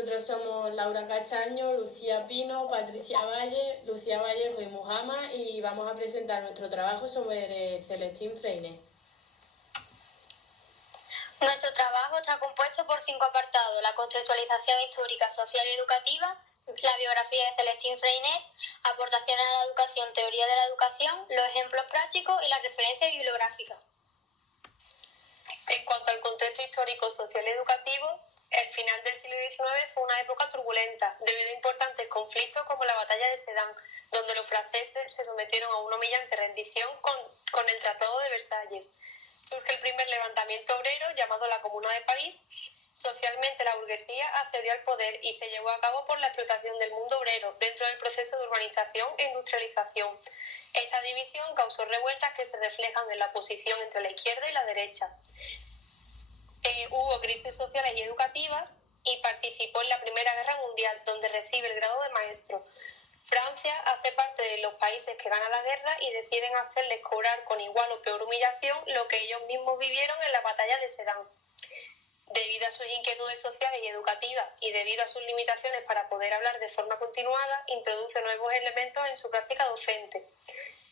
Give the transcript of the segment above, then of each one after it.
Nosotros somos Laura Castaño, Lucía Pino, Patricia Valle, Lucía Vallejo y Mujama, y vamos a presentar nuestro trabajo sobre Celestín Freinet. Nuestro trabajo está compuesto por 5 apartados: la contextualización histórica, social y educativa, la biografía de Celestín Freinet, aportaciones a la educación, teoría de la educación, los ejemplos prácticos y la referencia bibliográfica. En cuanto al contexto histórico, social y educativo, el final del siglo XIX fue una época turbulenta, debido a importantes conflictos como la batalla de Sedan, donde los franceses se sometieron a una humillante rendición con el Tratado de Versalles. Surge el primer levantamiento obrero, llamado la Comuna de París. Socialmente, la burguesía accedió al poder y se llevó a cabo por la explotación del mundo obrero dentro del proceso de urbanización e industrialización. Esta división causó revueltas que se reflejan en la posición entre la izquierda y la derecha. Hubo crisis sociales y educativas y participó en la Primera Guerra Mundial, donde recibe el grado de maestro. Francia hace parte de los países que ganan la guerra y deciden hacerles cobrar con igual o peor humillación lo que ellos mismos vivieron en la batalla de Sedan. Debido a sus inquietudes sociales y educativas y debido a sus limitaciones para poder hablar de forma continuada, introduce nuevos elementos en su práctica docente.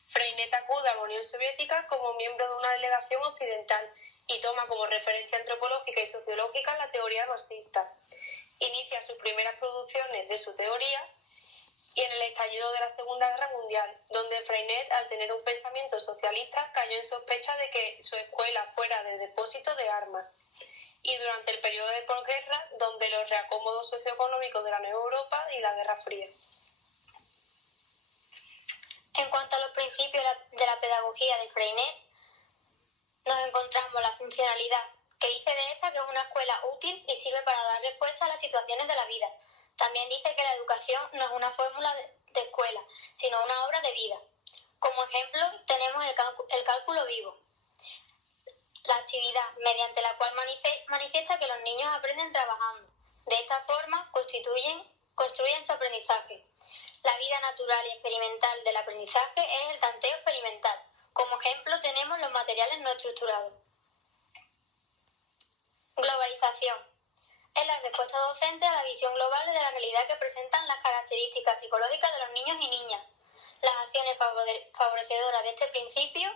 Freinet acude a la Unión Soviética como miembro de una delegación occidental y toma como referencia antropológica y sociológica la teoría marxista. Inicia sus primeras producciones de su teoría y en el estallido de la Segunda Guerra Mundial, donde Freinet, al tener un pensamiento socialista, cayó en sospecha de que su escuela fuera de depósito de armas. Y durante el periodo de posguerra, donde los reacomodos socioeconómicos de la Nueva Europa y la Guerra Fría. En cuanto a los principios de la pedagogía de Freinet, nos encontramos la funcionalidad, que dice de esta que es una escuela útil y sirve para dar respuesta a las situaciones de la vida. También dice que la educación no es una fórmula de escuela, sino una obra de vida. Como ejemplo, tenemos el cálculo vivo, la actividad mediante la cual manifiesta que los niños aprenden trabajando. De esta forma, construyen su aprendizaje. La vida natural y experimental del aprendizaje es el tanteo experimental. Como ejemplo, tenemos los materiales no estructurados. Globalización. Es la respuesta docente a la visión global de la realidad que presentan las características psicológicas de los niños y niñas. Las acciones favorecedoras de este principio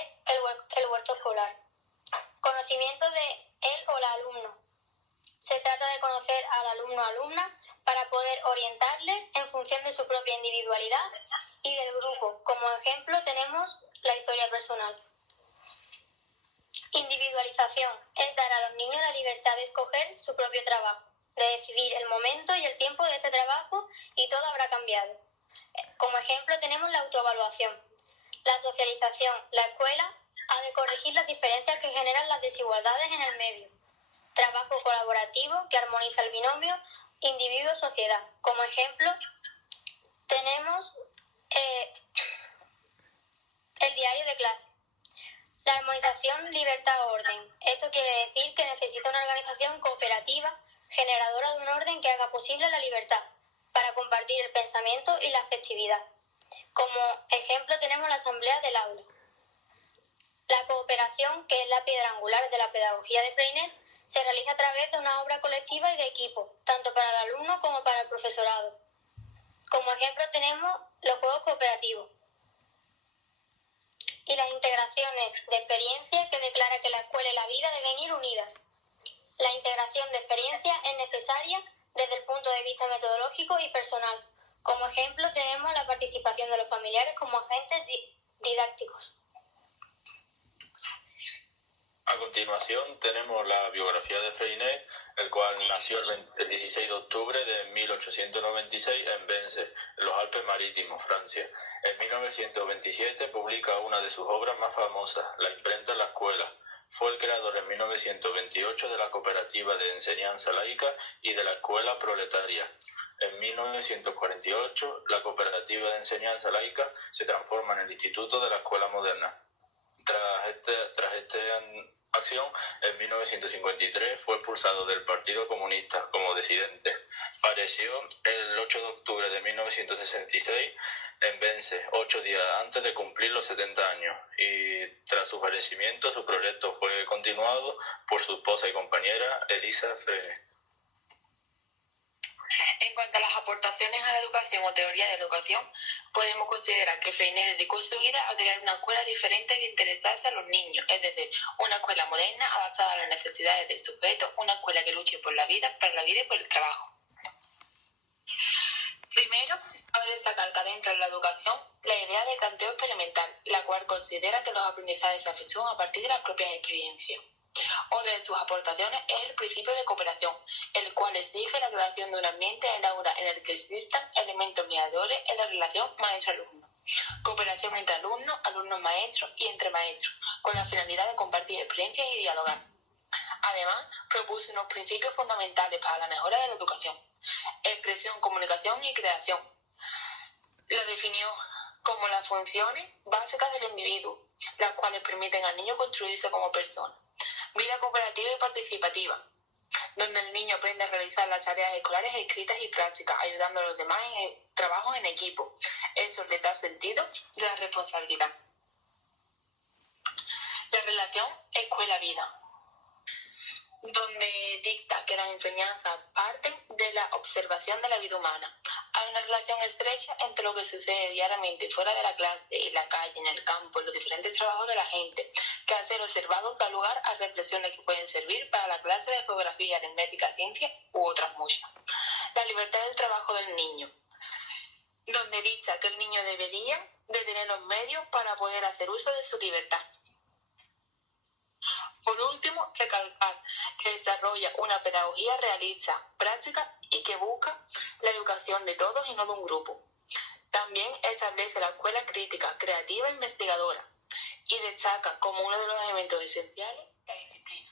es el huerto escolar. Conocimiento de él o la alumno. Se trata de conocer al alumno o alumna para poder orientarles en función de su propia individualidad y del grupo. Como ejemplo tenemos la historia personal. Individualización es dar a los niños la libertad de escoger su propio trabajo, de decidir el momento y el tiempo de este trabajo, y todo habrá cambiado. Como ejemplo tenemos la autoevaluación. La socialización. La escuela ha de corregir las diferencias que generan las desigualdades en el medio. Trabajo colaborativo que armoniza el binomio individuo-sociedad. Como ejemplo tenemos el diario de clase. La armonización, libertad-orden. Esto quiere decir que necesita una organización cooperativa, generadora de un orden que haga posible la libertad, para compartir el pensamiento y la afectividad. Como ejemplo tenemos la asamblea del aula. La cooperación, que es la piedra angular de la pedagogía de Freinet, se realiza a través de una obra colectiva y de equipo, tanto para el alumno como para el profesorado. Como ejemplo tenemos los juegos cooperativos y las integraciones de experiencia, que declara que la escuela y la vida deben ir unidas. La integración de experiencia es necesaria desde el punto de vista metodológico y personal. Como ejemplo tenemos la participación de los familiares como agentes didácticos. A continuación tenemos la biografía de Freinet, el cual nació el 16 de octubre de 1896 en Vence, en los Alpes Marítimos, Francia. En 1927 publica una de sus obras más famosas, La imprenta en la escuela. Fue el creador en 1928 de la Cooperativa de Enseñanza Laica y de la Escuela Proletaria. En 1948, la Cooperativa de Enseñanza Laica se transforma en el Instituto de la Escuela Moderna. Tras esta acción, en 1953 fue expulsado del Partido Comunista como disidente. Falleció el 8 de octubre de 1966 en Vence, 8 días antes de cumplir los 70 años, y tras su fallecimiento su proyecto fue continuado por su esposa y compañera Elisa Freinet. En cuanto a las aportaciones a la educación o teoría de la educación, podemos considerar que Freinet dedicó su vida a crear una escuela diferente que interesase a los niños, es decir, una escuela moderna adaptada a las necesidades del sujeto, una escuela que luche por la vida y por el trabajo. Primero, cabe destacar que dentro de la educación, la idea del tanteo experimental, la cual considera que los aprendizajes se efectúan a partir de las propias experiencias. Otra de sus aportaciones es el principio de cooperación, el cual exige la creación de un ambiente en el aula en el que existan elementos mediadores en la relación maestro-alumno. Cooperación entre alumnos, alumnos-maestros y entre maestros, con la finalidad de compartir experiencias y dialogar. Además, propuso unos principios fundamentales para la mejora de la educación: expresión, comunicación y creación. La definió como las funciones básicas del individuo, las cuales permiten al niño construirse como persona. Vida cooperativa y participativa, donde el niño aprende a realizar las tareas escolares escritas y prácticas, ayudando a los demás en el trabajo en equipo. Eso le da sentido de la responsabilidad. La relación escuela-vida, donde dicta que las enseñanzas parten de la observación de la vida humana. Hay una relación estrecha entre lo que sucede diariamente fuera de la clase, en la calle, en el campo, en los diferentes trabajos de la gente, que al ser observados da lugar a reflexiones que pueden servir para la clase de geografía, aritmética, ciencia u otras muchas. La libertad del trabajo del niño, donde dicha que el niño debería de tener los medios para poder hacer uso de su libertad. Por último, recalcar que desarrolla una pedagogía realista, práctica y que busca la educación de todos y no de un grupo. También establece la escuela crítica, creativa e investigadora y destaca como uno de los elementos esenciales la disciplina.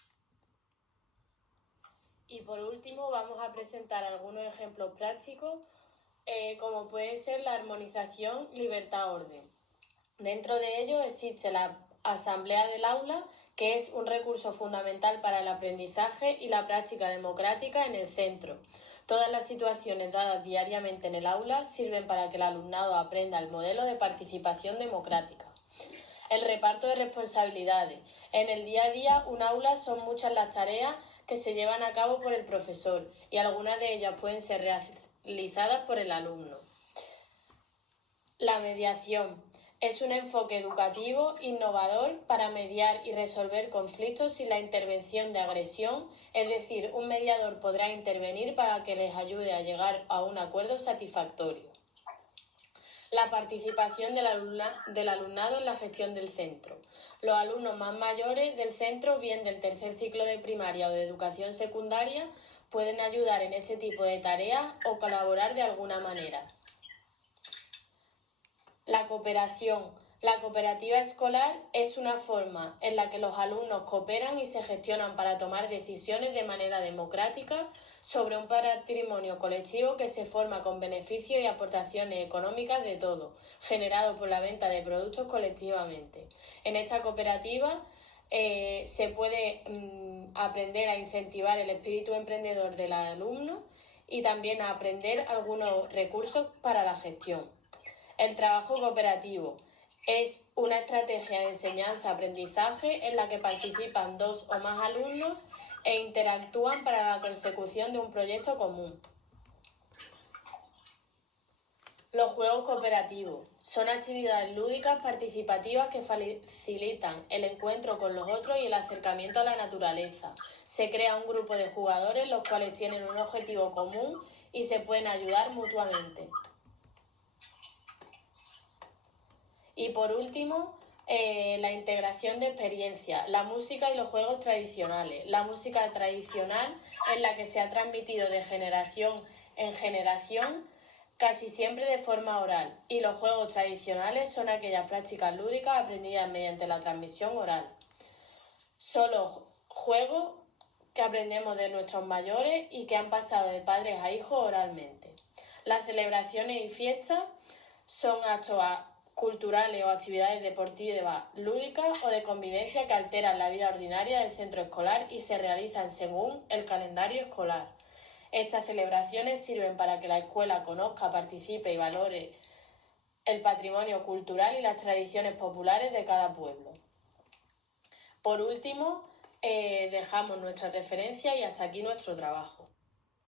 Y por último vamos a presentar algunos ejemplos prácticos como puede ser la armonización, libertad, orden. Dentro de ello existe la asamblea del aula, que es un recurso fundamental para el aprendizaje y la práctica democrática en el centro. Todas las situaciones dadas diariamente en el aula sirven para que el alumnado aprenda el modelo de participación democrática. El reparto de responsabilidades. En el día a día, un aula son muchas las tareas que se llevan a cabo por el profesor y algunas de ellas pueden ser realizadas por el alumno. La mediación. Es un enfoque educativo innovador para mediar y resolver conflictos sin la intervención de agresión, es decir, un mediador podrá intervenir para que les ayude a llegar a un acuerdo satisfactorio. La participación del alumnado en la gestión del centro. Los alumnos más mayores del centro, bien del tercer ciclo de primaria o de educación secundaria, pueden ayudar en este tipo de tareas o colaborar de alguna manera. La cooperación. La cooperativa escolar es una forma en la que los alumnos cooperan y se gestionan para tomar decisiones de manera democrática sobre un patrimonio colectivo que se forma con beneficios y aportaciones económicas de todos, generado por la venta de productos colectivamente. En esta cooperativa se puede aprender a incentivar el espíritu emprendedor del alumno y también a aprender algunos recursos para la gestión. El trabajo cooperativo es una estrategia de enseñanza-aprendizaje en la que participan 2 o más alumnos e interactúan para la consecución de un proyecto común. Los juegos cooperativos son actividades lúdicas participativas que facilitan el encuentro con los otros y el acercamiento a la naturaleza. Se crea un grupo de jugadores los cuales tienen un objetivo común y se pueden ayudar mutuamente. Y por último, la integración de experiencias, la música y los juegos tradicionales. La música tradicional es la que se ha transmitido de generación en generación, casi siempre de forma oral, y los juegos tradicionales son aquellas prácticas lúdicas aprendidas mediante la transmisión oral. Son los juegos que aprendemos de nuestros mayores y que han pasado de padres a hijos oralmente. Las celebraciones y fiestas son actos culturales o actividades deportivas, lúdicas o de convivencia que alteran la vida ordinaria del centro escolar y se realizan según el calendario escolar. Estas celebraciones sirven para que la escuela conozca, participe y valore el patrimonio cultural y las tradiciones populares de cada pueblo. Por último, dejamos nuestra referencia y hasta aquí nuestro trabajo.